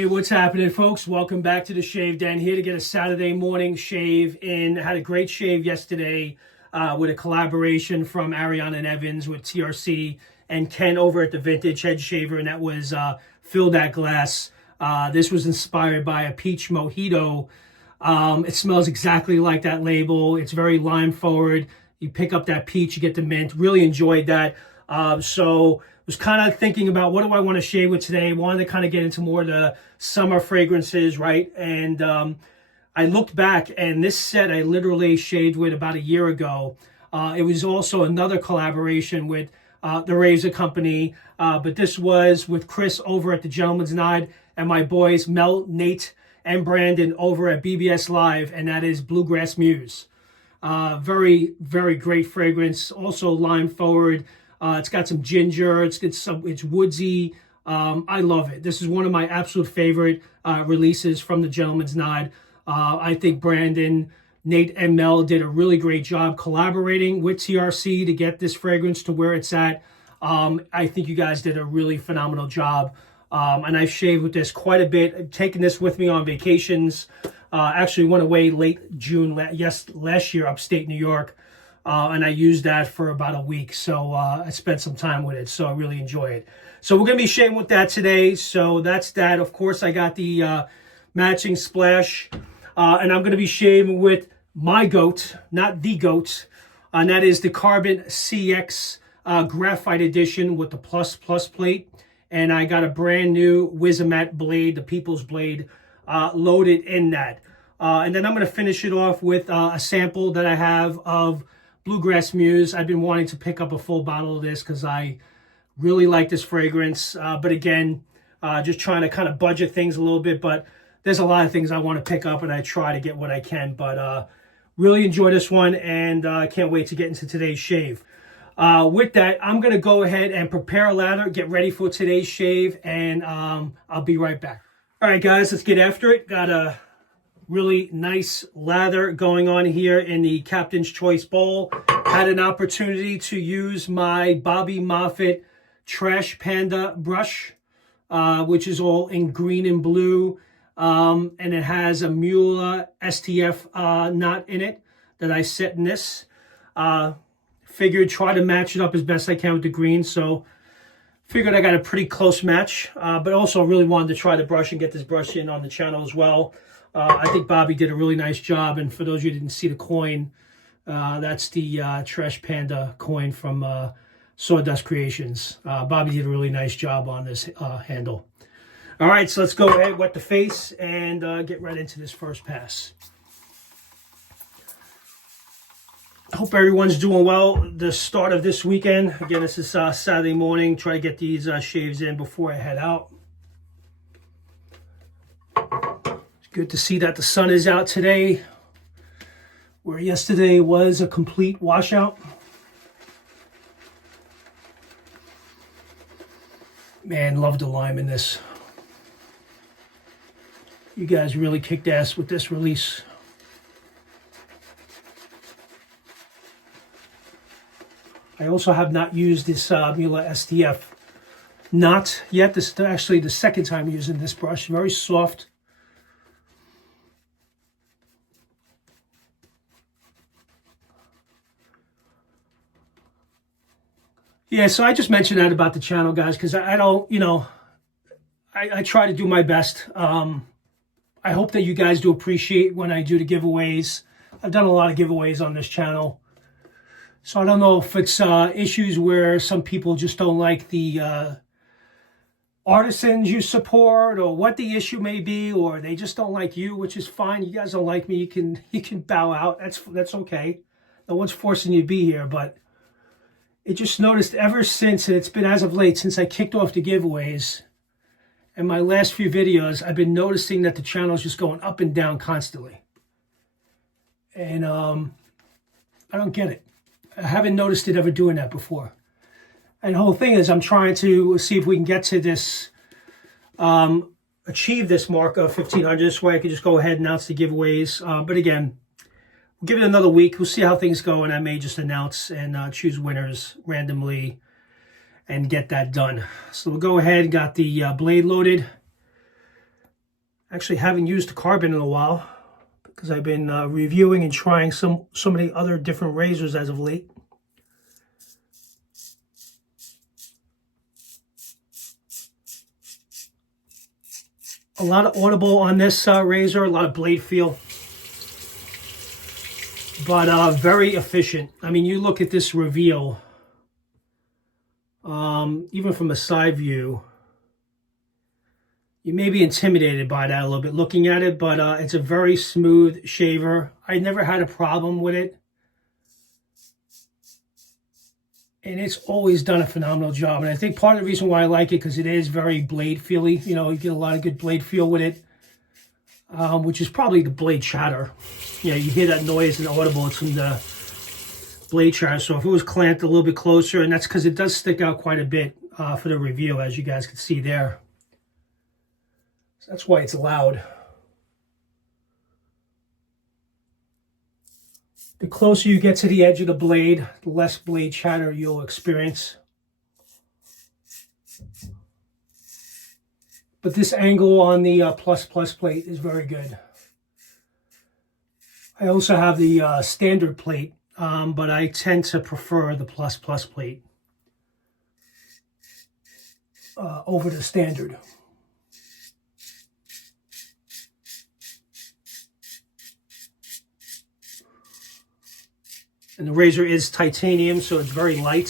Hey, what's happening, folks? Welcome back to the Shave Den. Here to get a Saturday morning shave in. I had a great shave yesterday with a collaboration from Ariana and Evans with TRC and Ken over at the Vintage Head Shaver, and that was Fill That Glass. This was inspired by a peach mojito. It smells exactly like that label. It's very lime forward. You pick up that peach, you get the mint. Really enjoyed that. So was kind of thinking about what do I want to shave with today. Wanted to kind of get into more of the summer fragrances, right? And I looked back, and this set I literally shaved with about a year ago. It was also another collaboration with the Razor Company, but this was with Chris over at the Gentleman's Nod and my boys Mel, Nate, and Brandon over at BBS.Live, and that is Blue Grass Muse. Very, very great fragrance. Also lime forward. It's got some ginger. It's woodsy. I love it. This is one of my absolute favorite releases from the Gentleman's Nod. I think Brandon, Nate, and Mel did a really great job collaborating with TRC to get this fragrance to where it's at. I think you guys did a really phenomenal job. And I've shaved with this quite a bit. I've taken this with me on vacations. Actually went away late June last year, upstate New York. And I used that for about a week. So I spent some time with it. So I really enjoy it. So we're going to be shaving with that today. So that's that. Of course, I got the matching splash. And I'm going to be shaving with my goat, not the goat. And that is the Carbon CX Graphite Edition with the plus plate. And I got a brand new Wizamat blade, the People's Blade, loaded in that. And then I'm going to finish it off with a sample that I have of Blue Grass Muse. I've been wanting to pick up a full bottle of this because I really like this fragrance. But again, just trying to kind of budget things a little bit. But there's a lot of things I want to pick up, and I try to get what I can. But really enjoy this one, and I can't wait to get into today's shave. With that, I'm going to go ahead and prepare a lather, get ready for today's shave, and I'll be right back. All right, guys, let's get after it. Got a really nice lather going on here in the Captain's Choice bowl. Had an opportunity to use my Bobby Moffett Trash Panda brush, which is all in green and blue. And it has a Mule STF knot in it that I set in this. Figured try to match it up as best I can with the green. So figured I got a pretty close match. But also really wanted to try the brush and get this brush in on the channel as well. I think Bobby did a really nice job. And for those of you who didn't see the coin, that's the Trash Panda coin from Sawdust Creations. Bobby did a really nice job on this handle. All right, so let's go ahead, wet the face, and get right into this first pass. I hope everyone's doing well the start of this weekend. Again, this is Saturday morning. Try to get these shaves in before I head out. Good to see that the sun is out today, where yesterday was a complete washout. Man, love the lime in this. You guys really kicked ass with this release. I also have not used this Mule STF knot yet. This is actually the second time using this brush. Very soft. Yeah, so I just mentioned that about the channel, guys, because I don't, I try to do my best. I hope that you guys do appreciate when I do the giveaways. I've done a lot of giveaways on this channel. So I don't know if it's issues where some people just don't like the artisans you support, or what the issue may be, or they just don't like you, which is fine. You guys don't like me, you can bow out. That's okay. No one's forcing you to be here, but it just noticed ever since, and it's been as of late, since I kicked off the giveaways, and my last few videos, I've been noticing that the channel is just going up and down constantly. And I don't get it. I haven't noticed it ever doing that before. And the whole thing is I'm trying to see if we can get to this, achieve this mark of 1,500. This way I can just go ahead and announce the giveaways. But again, we'll give it another week. We'll see how things go, and I may just announce and choose winners randomly and get that done. So we'll go ahead and got the blade loaded. Actually haven't used the carbon in a while because I've been reviewing and trying so many other different razors as of late. A lot of audible on this razor, a lot of blade feel, but very efficient. I mean, you look at this reveal, even from a side view, you may be intimidated by that a little bit looking at it, but it's a very smooth shaver. I never had a problem with it. And it's always done a phenomenal job. And I think part of the reason why I like it, because it is very blade feely. You know, you get a lot of good blade feel with it, which is probably the blade chatter. You know, you hear that noise and audible, it's from the blade chatter. So if it was clamped a little bit closer, and that's because it does stick out quite a bit for the reveal, as you guys can see there. So that's why it's loud. The closer you get to the edge of the blade, the less blade chatter you'll experience. But this angle on the plus plate is very good. I also have the standard plate, but I tend to prefer the plus plate over the standard. And the razor is titanium, so it's very light.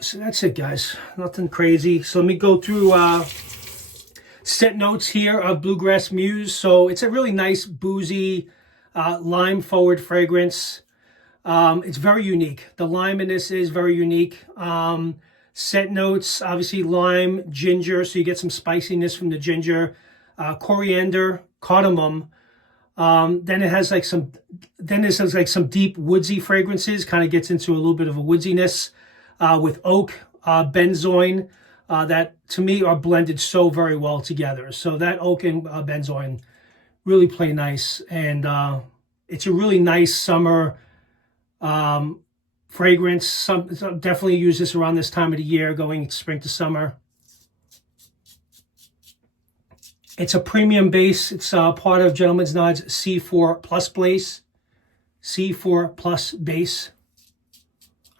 So that's it, guys. Nothing crazy. So let me go through scent notes here of Bluegrass Muse. So it's a really nice, boozy, lime-forward fragrance. It's very unique. The lime in this is very unique. Scent notes, obviously lime, ginger, so you get some spiciness from the ginger, coriander, cardamom. Then it has like some, some deep woodsy fragrances. Kind of gets into a little bit of a woodsiness with oak, benzoin, that to me are blended so very well together. So that oak and benzoin really play nice, and it's a really nice summer fragrance. Definitely use this around this time of the year, going spring to summer. It's a premium base. It's part of Gentleman's Nod's C4 Plus base. C4 Plus base.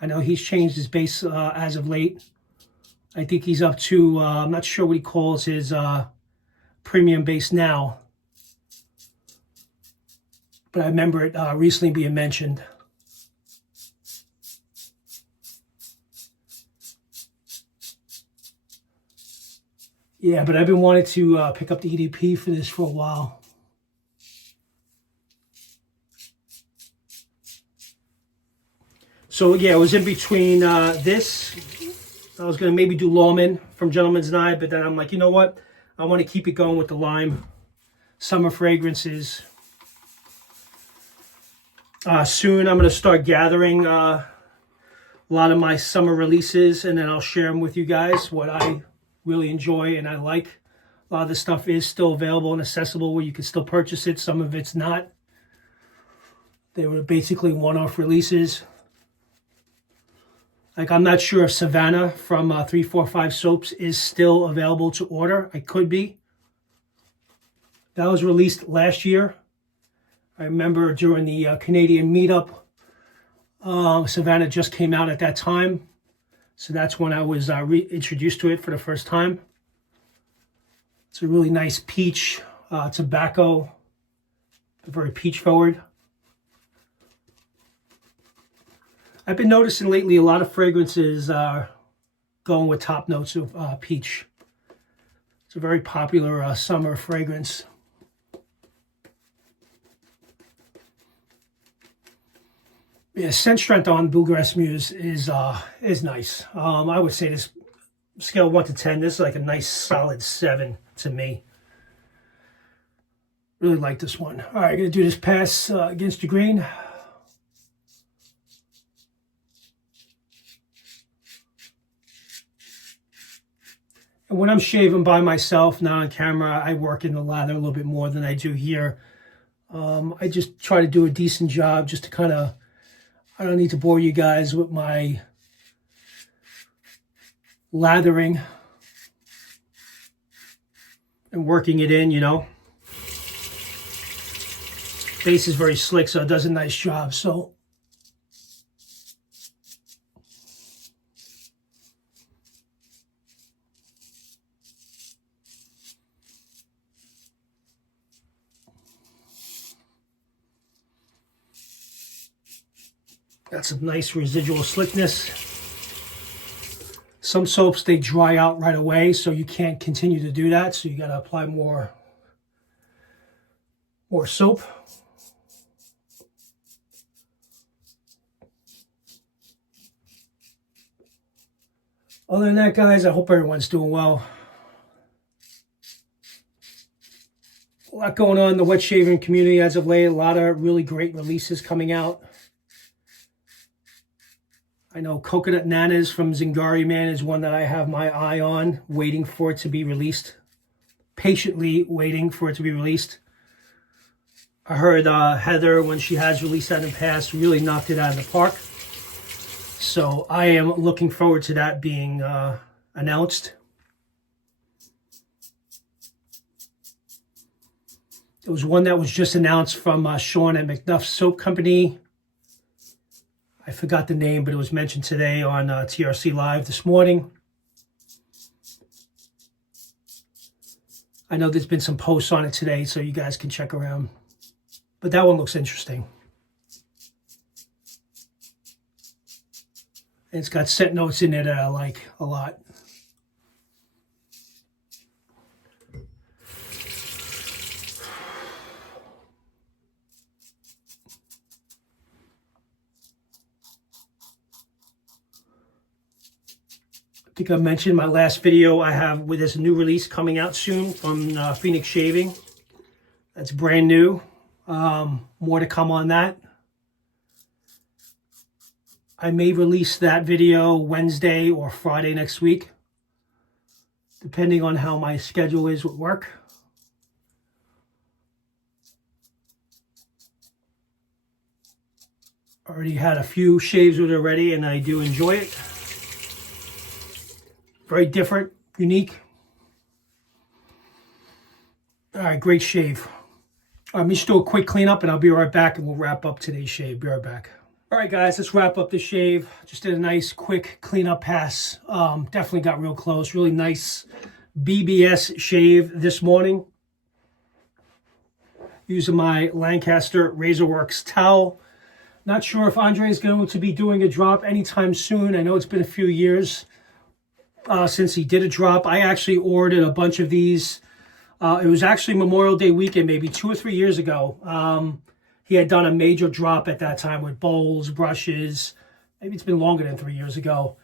I know he's changed his base as of late. I think he's up to, I'm not sure what he calls his premium base now. But I remember it recently being mentioned. Yeah, but I've been wanting to pick up the EDP for this for a while. So yeah, it was in between this. I was going to maybe do Lawman from Gentleman's Nod, but then I'm like, you know what? I want to keep it going with the lime summer fragrances. Soon I'm going to start gathering a lot of my summer releases, and then I'll share them with you guys, what I really enjoy and I like. A lot of the stuff is still available and accessible where you can still purchase it. Some of it's not. They were basically one-off releases. Like, I'm not sure if Savannah from 345 Soaps is still available to order. It could be. That was released last year. I remember during the Canadian meetup, Savannah just came out at that time. So that's when I was introduced to it for the first time. It's a really nice peach tobacco, very peach forward. I've been noticing lately a lot of fragrances going with top notes of peach. It's a very popular summer fragrance. Yeah, scent strength on Bluegrass Muse is nice. I would say this scale 1 to 10, this is like a nice solid 7 to me. Really like this one. All right, I'm gonna do this pass against the grain. And when I'm shaving by myself, not on camera, I work in the lather a little bit more than I do here. I just try to do a decent job just to kind of, I don't need to bore you guys with my lathering and working it in, you know. Base is very slick, so it does a nice job. So got some nice residual slickness. Some soaps, they dry out right away, so you can't continue to do that. So you got to apply more soap. Other than that, guys, I hope everyone's doing well. A lot going on in the wet shaving community as of late. A lot of really great releases coming out. I know Coconut Nanas from Zingari Man is one that I have my eye on, waiting for it to be released. Patiently waiting for it to be released. I heard Heather, when she has released that in the past, really knocked it out of the park. So I am looking forward to that being announced. There was one that was just announced from Sean at McDuff Soap Company. I forgot the name, but it was mentioned today on TRC Live this morning. I know there's been some posts on it today, so you guys can check around. But that one looks interesting. And it's got scent notes in it that I like a lot. I think I mentioned my last video I have with this new release coming out soon from Phoenix Shaving. That's brand new. More to come on that. I may release that video Wednesday or Friday next week, depending on how my schedule is with work. Already had a few shaves with it already, and I do enjoy it. Very different, unique. All right, great shave. Let me just do a quick cleanup, and I'll be right back, and we'll wrap up today's shave. Be right back. All right, guys, let's wrap up the shave. Just did a nice, quick cleanup pass. Definitely got real close. Really nice BBS shave this morning. Using my Lancaster Razorworks towel. Not sure if Andre is going to be doing a drop anytime soon. I know it's been a few years since he did a drop. I actually ordered a bunch of these. It was actually Memorial Day weekend, maybe 2 or 3 years ago. He had done a major drop at that time with bowls, brushes. Maybe it's been longer than 3 years ago.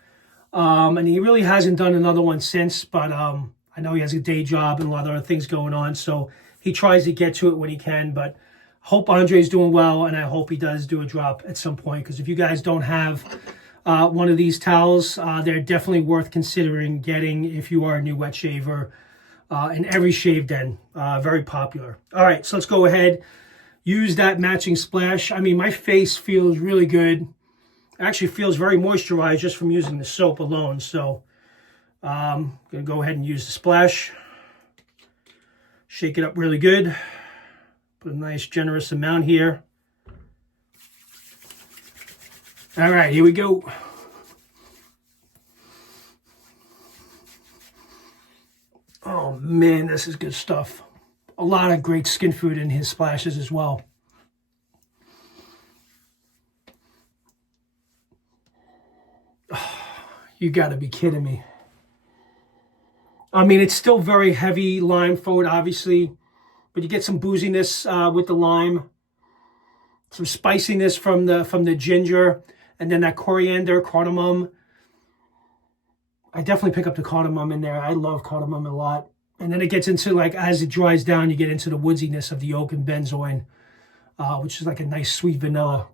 And he really hasn't done another one since, but I know he has a day job and a lot of other things going on, so he tries to get to it when he can. But hope Andre's doing well, and I hope he does do a drop at some point, because if you guys don't have one of these towels, they're definitely worth considering getting if you are a new wet shaver. In every shave den, very popular. All right, so let's go ahead. Use that matching splash. I mean, my face feels really good. Actually feels very moisturized just from using the soap alone. So I'm going to go ahead and use the splash. Shake it up really good. Put a nice generous amount here. All right, here we go. Oh man, this is good stuff. A lot of great skin food in his splashes as well. Oh, you gotta be kidding me. I mean, it's still very heavy lime forward, obviously, but you get some booziness with the lime, some spiciness from the ginger, and then that coriander, cardamom. I definitely pick up the cardamom in there. I love cardamom a lot. And then it gets into, like, as it dries down, you get into the woodsiness of the oak and benzoin, which is like a nice sweet vanilla.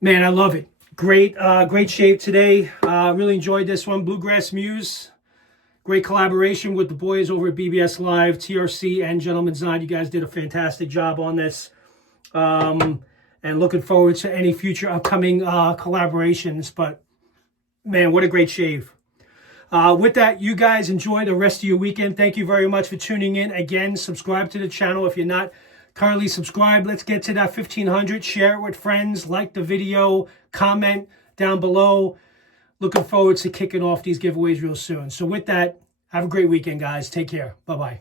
Man, I love it. Great, great shave today. Really enjoyed this one. Blue Grass Muse. Great collaboration with the boys over at BBS.Live, TRC, and Gentleman's Night. You guys did a fantastic job on this. And looking forward to any future upcoming collaborations. But Man, what a great shave. With that, you guys enjoy the rest of your weekend. Thank you very much for tuning in. Again, subscribe to the channel if you're not currently subscribed. Let's get to that 1,500. Share it with friends. Like the video. Comment down below. Looking forward to kicking off these giveaways real soon. So with that, have a great weekend, guys. Take care. Bye-bye.